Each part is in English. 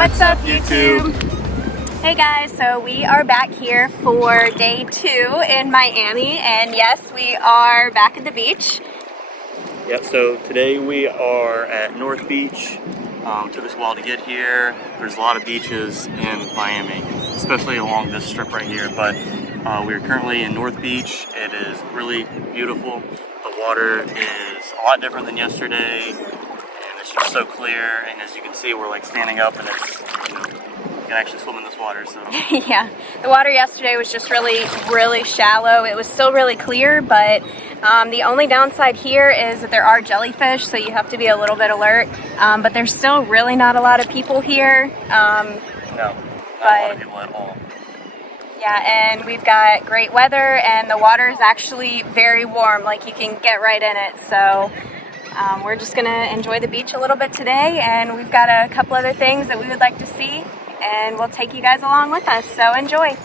What's up, YouTube? Hey guys, so we are back here for day 2 in Miami, and yes, we are back at the beach. Yep, so today we are at North Beach. Took us a while to get here. There's a lot of beaches in Miami, especially along this strip right here, but we are currently in North Beach. It is really beautiful. The water is a lot different than yesterday, and it's just so clear, and as you can see, we're like standing up and it's, you know, you can actually swim in this water, so. Yeah, the water yesterday was just really shallow. It was still really clear, but the only downside here is that there are jellyfish, so you have to be a little bit alert. But there's still really not a lot of people here. No, not a lot of people at all. Yeah, and we've got great weather, and the water is actually very warm, like you can get right in it. So we're just gonna enjoy the beach a little bit today, and we've got a couple other things that we would like to see, and we'll take you guys along with us, so enjoy.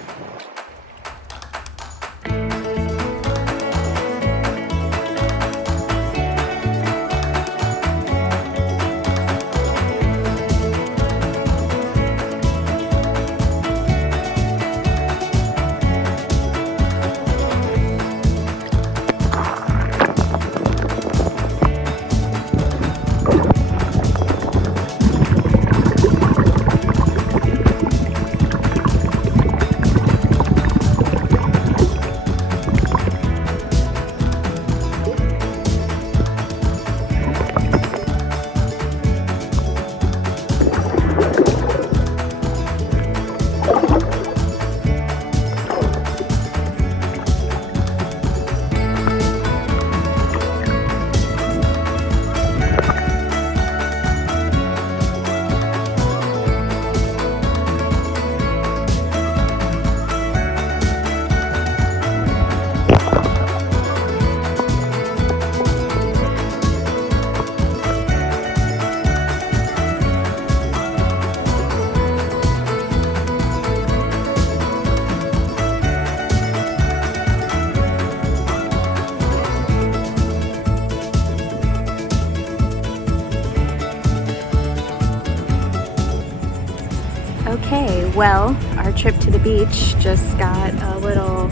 Okay, well, our trip to the beach just got a little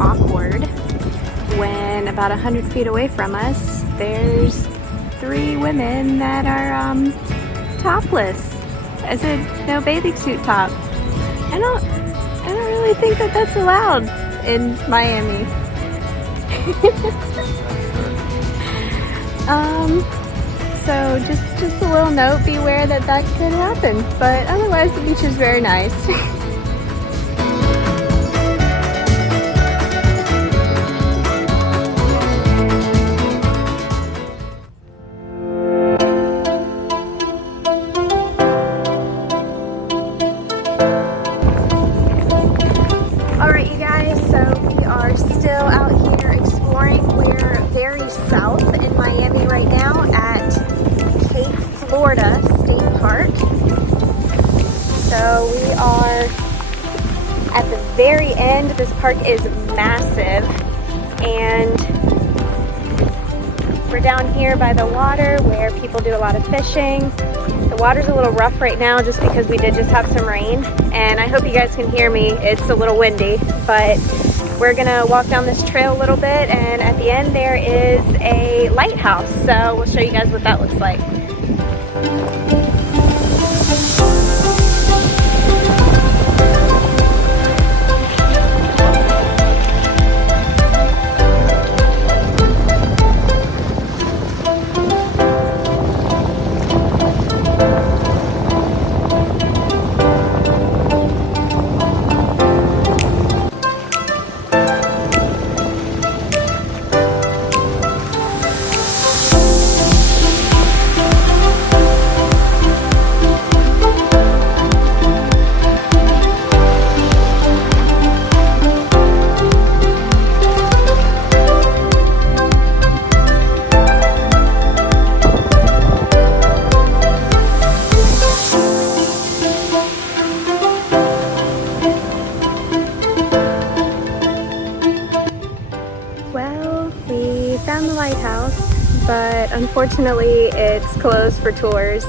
awkward when about 100 feet away from us, there's 3 women that are topless. I said, no bathing suit top. I don't really think that that's allowed in Miami. So just a little note, beware that could happen. But otherwise, the beach is very nice. Alright, you guys, so we are still out here exploring. We're very south in Miami right now at Florida State Park. So we are at the very end. This park is massive, and we're down here by the water where people do a lot of fishing. The water's a little rough right now just because we did just have some rain, and I hope you guys can hear me. It's a little windy, but we're gonna walk down this trail a little bit, and at the end there is a lighthouse, so we'll show you guys what that looks like. found the lighthouse, but unfortunately it's closed for tours.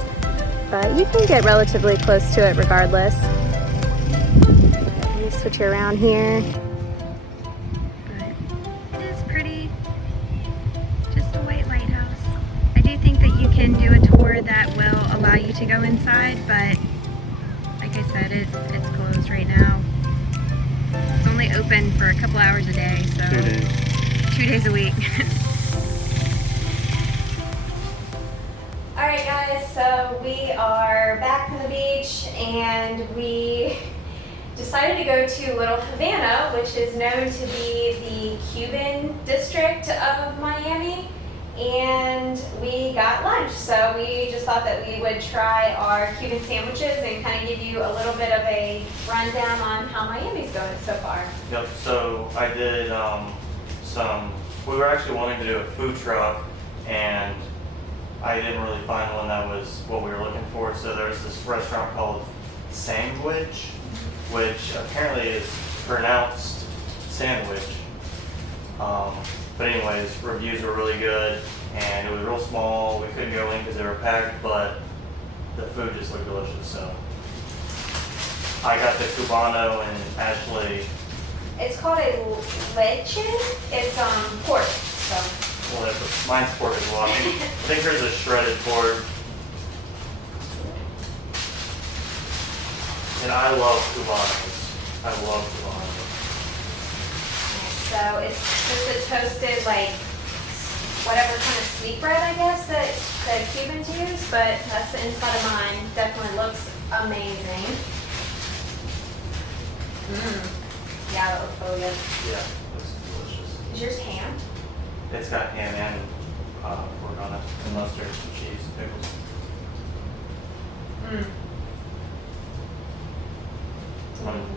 but you can get relatively close to it regardless. Let me switch you around here. But it is pretty. Just a white lighthouse. I do think that you can do a tour that will allow you to go inside, but like I said, it's closed right now. It's only open for a couple hours a day, so 2 days. 2 days a week. Alright guys, so we are back from the beach and we decided to go to Little Havana, which is known to be the Cuban district of Miami, and we got lunch. So we just thought that we would try our Cuban sandwiches and kind of give you a little bit of a rundown on how Miami's going so far. Yep, so I did we were actually wanting to do a food truck, and I didn't really find one that was what we were looking for, so there was this restaurant called Sandwich, which apparently is pronounced sandwich. But anyways, reviews were really good, and it was real small. We couldn't go in because they were packed, but the food just looked delicious, so. I got the Cubano, and Ashley. It's called a leche. It's pork, so. Well, mine's pork as well. I think there's a shredded pork. And I love Cubanos. I love Cubanos. So it's just a toasted, like, whatever kind of sweet bread, I guess, that Cubans use, but that's the inside of mine. Definitely looks amazing. Yeah, that looks really good. Yeah, it looks delicious. Is yours ham? It's got ham and pork on it, and mustard, and cheese, pickles.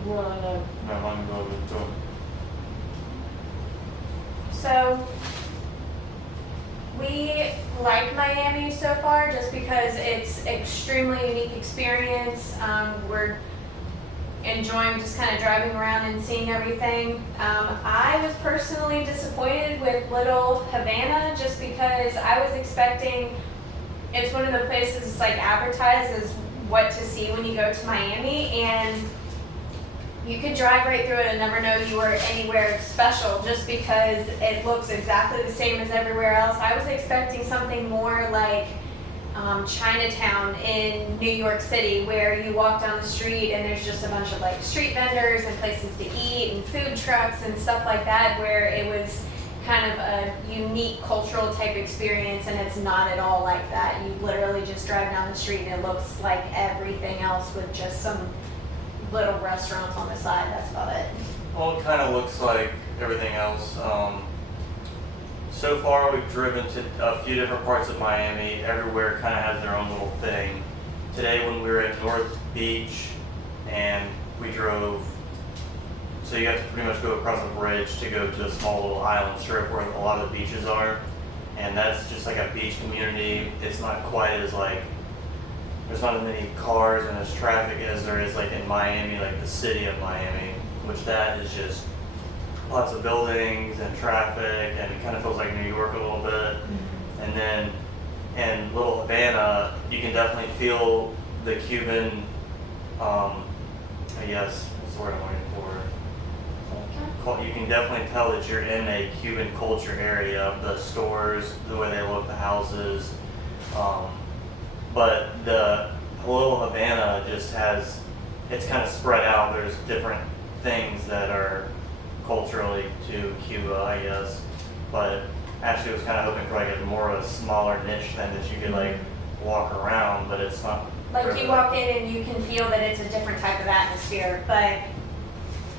Really good. No, mine really good too. So we like Miami so far just because it's extremely unique experience. We're enjoying just kind of driving around and seeing everything. I was personally disappointed with Little Havana just because I was expecting, it's one of the places it's like advertised as what to see when you go to Miami, and you could drive right through it and never know you were anywhere special just because it looks exactly the same as everywhere else. I was expecting something more like Chinatown in New York City, where you walk down the street and there's just a bunch of like street vendors and places to eat and food trucks and stuff like that, where it was kind of a unique cultural type experience, and it's not at all like that. You literally just drive down the street and it looks like everything else with just some little restaurants on the side. That's about it. Well, it kind of looks like everything else. So far, we've driven to a few different parts of Miami. Everywhere kind of has their own little thing. Today, when we were at North Beach, and we drove, so you have to pretty much go across a bridge to go to a small little island strip where a lot of the beaches are, and that's just like a beach community. It's not quite as like, there's not as many cars and as traffic as there is like in Miami, like the city of Miami, which that is just lots of buildings and traffic, and it kind of feels like New York a little bit. And then in Little Havana, you can definitely feel the Cuban, I guess, what's the word I'm looking for? You can definitely tell that you're in a Cuban culture area. The stores, the way they look, the houses. But the Little Havana just has, it's kind of spread out. There's different things that are culturally to Cuba, I guess. But Ashley was kind of hoping for like a more of a smaller niche thing that you could like walk around, but it's not. Like really. you walk in and you can feel that it's a different type of atmosphere, but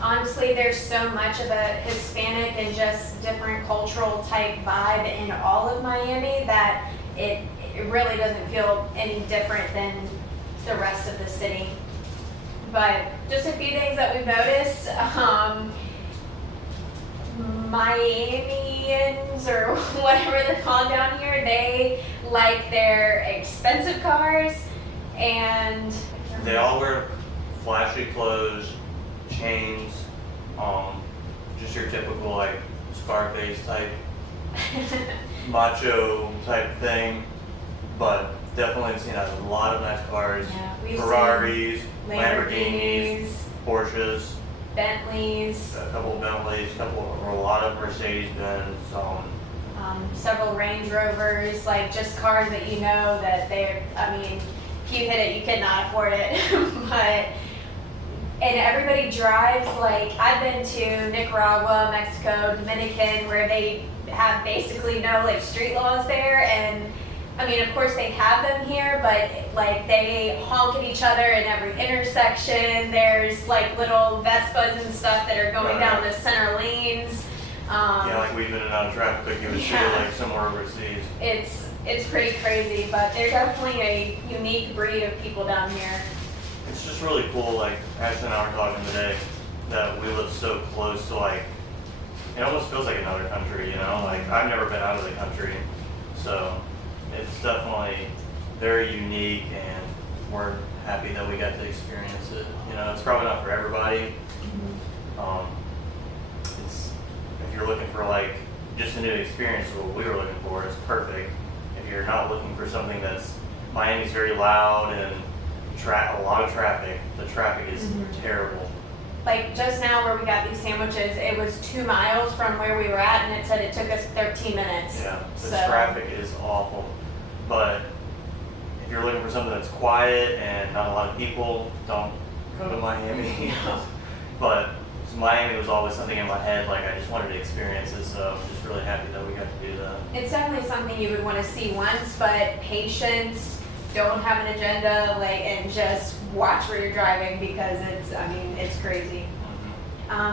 honestly, there's so much of a Hispanic and just different cultural type vibe in all of Miami that it really doesn't feel any different than the rest of the city. But just a few things that we've noticed. Miamians, or whatever they're called down here, they like their expensive cars, and they all wear flashy clothes, chains, just your typical like Scarface type, macho type thing. but definitely seen a lot of nice cars. Yeah, we've Ferraris, seen Lamborghinis, Porsches, Bentleys, a couple of Bentleys, or a lot of Mercedes-Benz. Several Range Rovers, like just cars that you know that they're, I mean, if you hit it, you cannot afford it. But, and everybody drives, like, I've been to Nicaragua, Mexico, Dominican, where they have basically no, like, street laws there. And, I mean, of course they have them here, but, like, they honk at each other in every intersection. There's, like, little Vespas and stuff that are going down the center lanes. Yeah, like weaving in and out of traffic like you would see like somewhere overseas. It's pretty crazy, but they're definitely a unique breed of people down here. It's just really cool, like Ashley and I were talking today, that we live so close to like, it almost feels like another country, you know? Like I've never been out of the country, so it's definitely very unique and we're happy that we got to experience it. You know, it's probably not for everybody. If you're looking for like just a new experience, what we were looking for is perfect. If you're not looking for something that's, Miami's very loud and a lot of traffic. The traffic is terrible. Like just now where we got these sandwiches, it was 2 miles from where we were at and it said it took us 13 minutes. Yeah, the traffic is awful. But if you're looking for something that's quiet and not a lot of people, don't go to Miami. But Miami was always something in my head, like I just wanted to experience it, so I'm just really happy that we got to do that. It's definitely something you would want to see once, but patience, don't have an agenda, like, and just watch where you're driving because it's, I mean, it's crazy.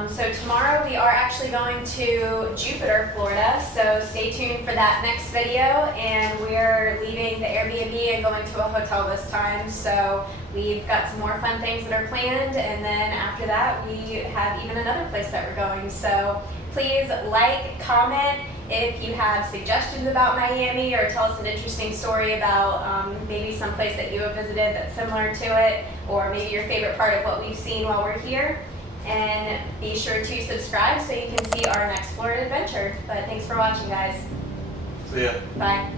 So tomorrow we are actually going to Jupiter, Florida, so stay tuned for that next video, and we're leaving the Airbnb and going to a hotel this time, so we've got some more fun things that are planned, and then after that we have even another place that we're going. So please like, comment if you have suggestions about Miami, or tell us an interesting story about maybe some place that you have visited that's similar to it, or maybe your favorite part of what we've seen while we're here. And be sure to subscribe so you can see our next Florida adventure. But thanks for watching, guys. See ya. Bye.